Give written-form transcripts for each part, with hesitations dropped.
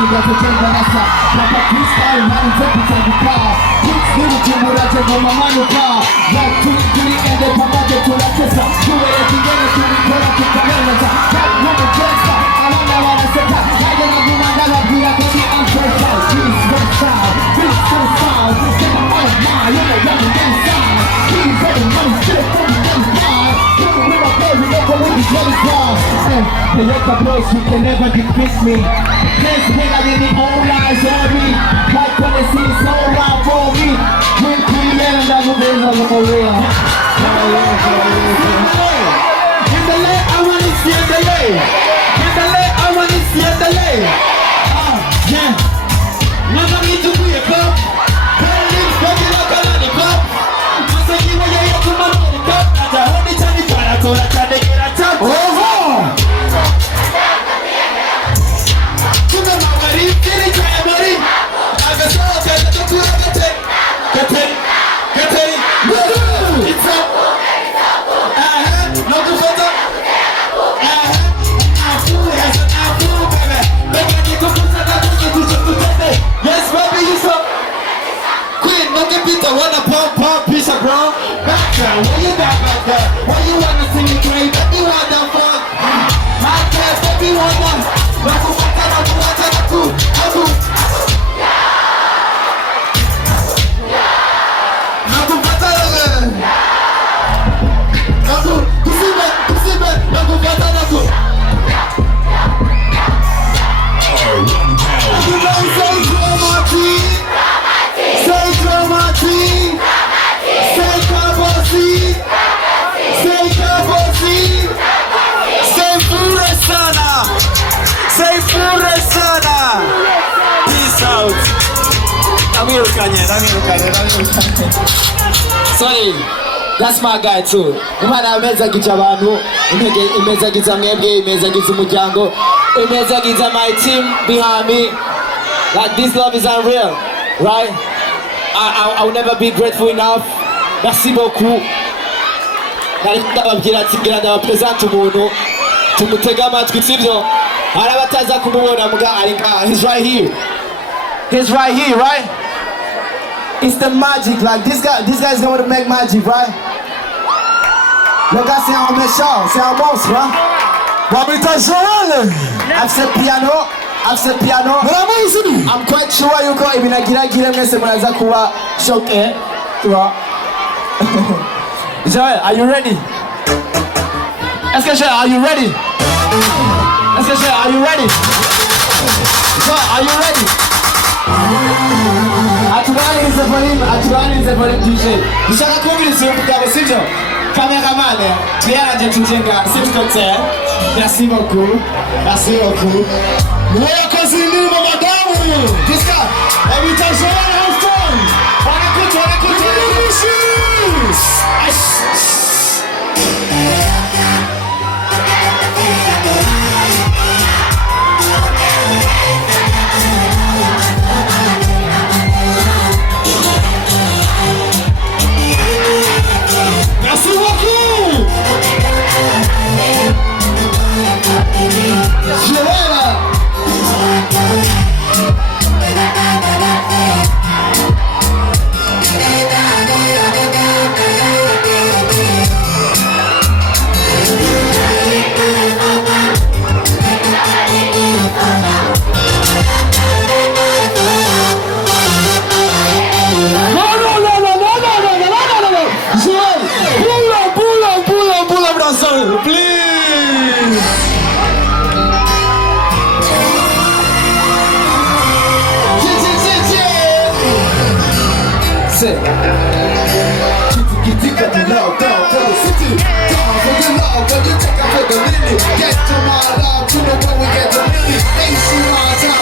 kigatotenda nasa papa freestyle mani zetu zanguka Kitsiri jimuraje goma manuka Ya tuli ende pamoja tunatesa Tuwele kingene tulikora tukamena Ya numu jesa alana wanaseta Haya na gumandala bila kati unfresh out Please don't sound, please don't sound Get my own mind, you know you're the sound Please let me know, still from the inside Even with my baby, never with these ladies wrong The local bros, you can never defeat me This nigga really all eyes on me Like when they see it's all around for me Queen man and I'm a bitch for real In the lane, I wanna see in the lane In the lane, I wanna see in the lane yeah Never need to be a club Bararize, baby, like a lollipop I say you want your head to my lollipop That's the only time you try to try to get a top Why you back there? Why you wanna see me cry? Baby, want them fuck? My cat, baby, want them. Naku, peace out. Sorry, that's my guy too. Imana amezagiza abantu, imezagiza mwebwe, imezagiza umuryango, imezagiza my team behind me. Like this love is unreal, right? I will never be grateful enough. Merci beaucoup. Ndababwira ati ngira ndabapresent umuntu tumutega amatwi sivyo arabataza kumubona muga arika he's right here right it's the magic like this guy is going to make magic right le gars c'est un méchant c'est un monstre hein afise piano I'm quite sure yuko ibinagiragire mwese muraza kuba choqué tu vois Joel, are you ready? Est-ce que are you ready? Est-ce que are you ready? Joel, are you ready? Aturanirize volume DJ. Dushaka kumviriza uyu mugabo sivyo? Cameraman, tuyaranje tujenga sivyo concert. Merci beaucoup. Mwakoze indirimbo madamu. Diska, ebita Joel Houston. Wanakuta. Merci beaucoup. Get to my love, to the way we get to million. Ain't you my time?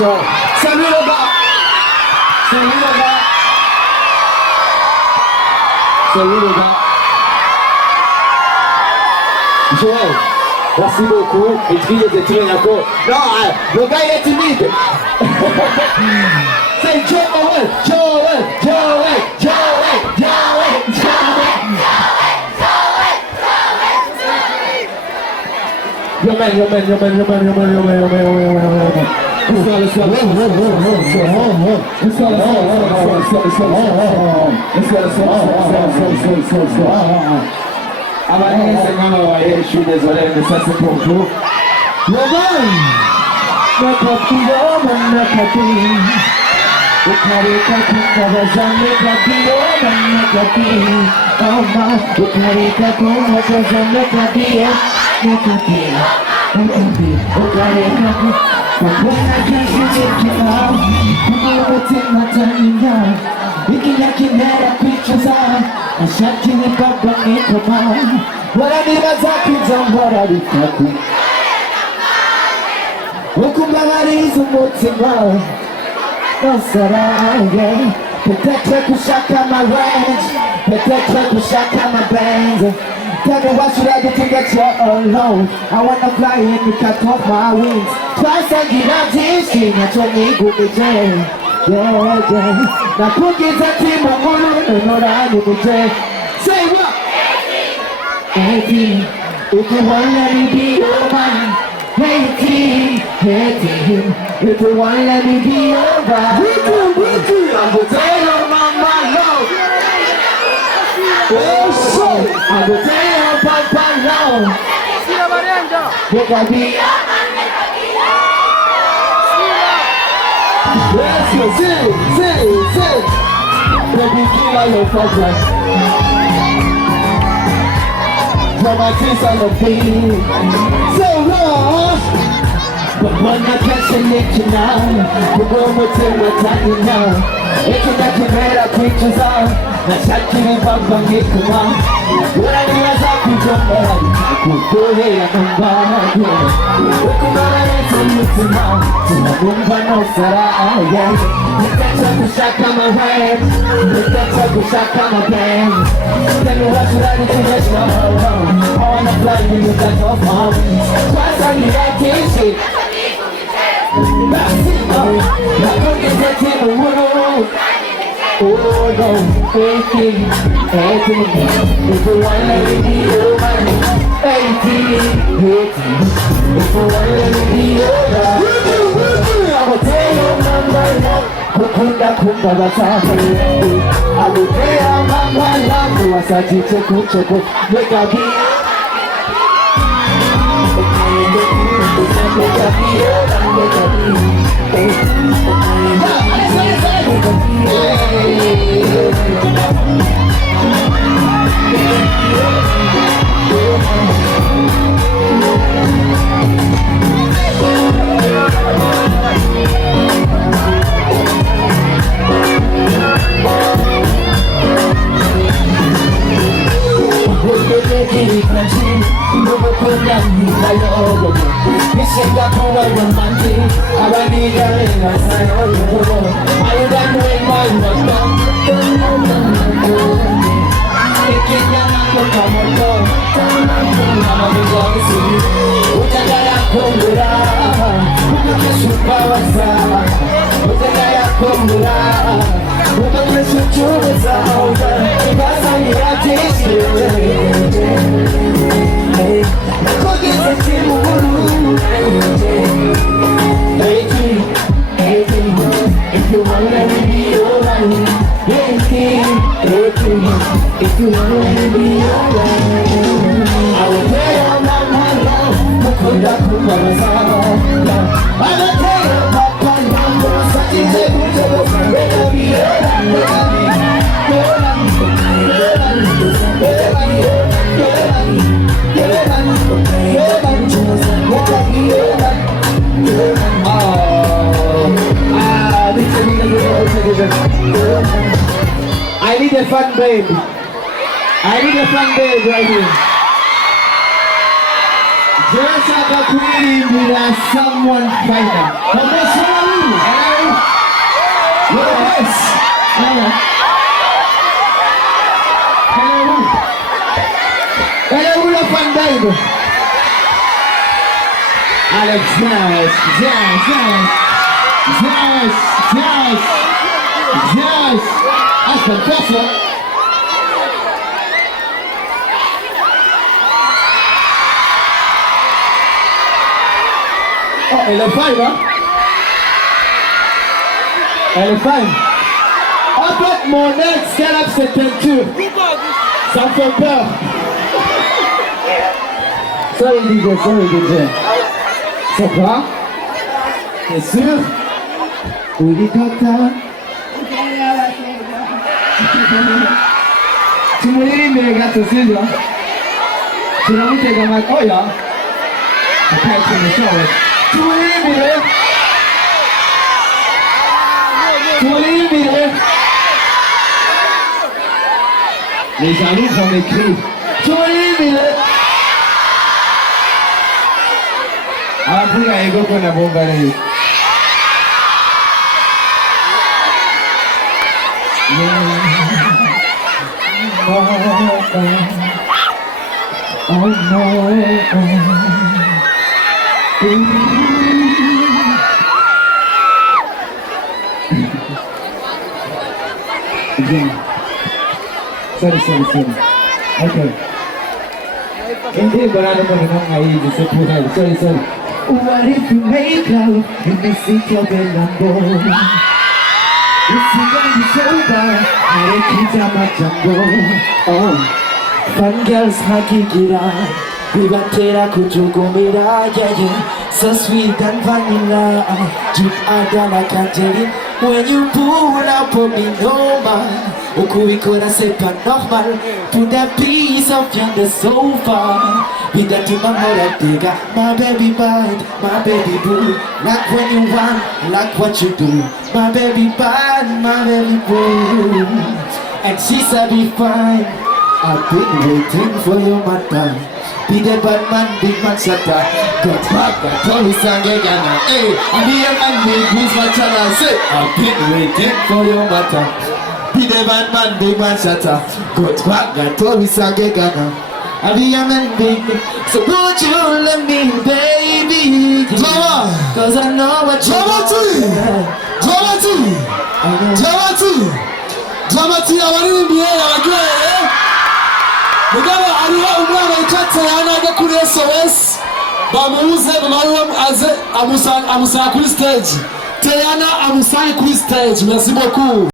Salut le gars. Salut le gars. Salut le gars. Joël, merci beaucoup. Et puis il était très d'accord. Non, le gars il est timide. C'est Joël, Joël, Joël, Joël, Joël, Joël. Yo man. Je suis désolé, mais ça c'est pour vous. bararize umutima nosaraye peut-être gushaka amarange peut-être gushaka amabenze. Tell me what should I do to get you alone? I wanna fly and you cut off my wings. Twice I give up this thing, I told me go to jail. Yeah. Na kukiza timu mulu, no rani to jail. Say what? Hey, if you wanna let me be your man. Hey team, if you wanna let me be your man. We do, I'm gonna tell you my love. Oh, so I'm gonna tell you Papa now. You can be let's go, say. Baby, kill all your father. From my kiss on the beat. So long. But when I catch a lick you now, we're going to tell my time now. It's like you made our pictures out. Na shakiri baba ngekuma Wala niwaza kujomba Kukurea nambago Ukumara yetu mutima Tunagumba no saraya Nitacha kushaka mawe Nitacha kushaka mabeng Tell me what should I do to get you I wanna fly you with that off arm Kwasa ni rakishi Basi, nakuke tete mwuru Oh no, waiting, waiting. If you want let me be your man, waiting, waiting. If you want let me be your man, I will tell you mama love. Kukunda kumba batata. I will tell you mama love. Wasaji choko choko, yibagiye. If you want let me be your man, if you want let me be your man, I will tell you mama love. Mukunda kumba basata. I will tell you papa love. Wasaji choko choko, yibagiye, I need a fun babe. I need a fun babe right here. Just have a queen with someone fighter. Come on, someone. You're the best. Hello, who's a fun babe? Alex, yes. That's fantastic. Oh, elle est fine, hein? Elle est fine. En fait, mon ex, qu'elle a cette teinture. Ça me fait peur. Sorry, DJ. C'est quoi? T'es sûr? Oui, docteur. Tu me dis, mais gato, c'est là. Tu l'as mis dans ma coille, hein? Après, tu me changes. Tu me dis, mais. Les jaloux vont m'écrire. Tu me dis, mais. Ah, puis, il y a un gars qu'on a bombardé. Oh no. Again. Sorry. Okay. Hindi, wala naman nang maigi sa puhay. Sorry. What if you make love in the seat of a Lambo? Usigangi soba, harekita majambo. Oh, fun girls hakigira, bibatera kujugumira, yeah. So sweet and vanilla, deep adana canterin. When you pull up on me, no man. Ukubikora c'est pas normal. Put a piece of you on the sofa. With that to my mother digger. My baby bad, my baby boo. Like when you want, like what you do. My baby bad, my baby boo. And she said be fine. I've been waiting for you, my time. Be the bad man, big man, shatter. Got back, I told you, Sangegana. Hey, I'm the man, big who's my channel. Say, I've been waiting for you, my time. Be the bad man, big man, shatter. Got back, I told you, Sangegana. I'm the man, big. So won't you let me, baby? Drama! Cause I know what you want. Drama! Jamati abaririmbiye yabagoye. Mugabo hariho umwana wicatse yanaga kuri SOS. Bamuze bamawe aze amusanga kuri stage. Teyana amusanga kuri stage. Merci beaucoup.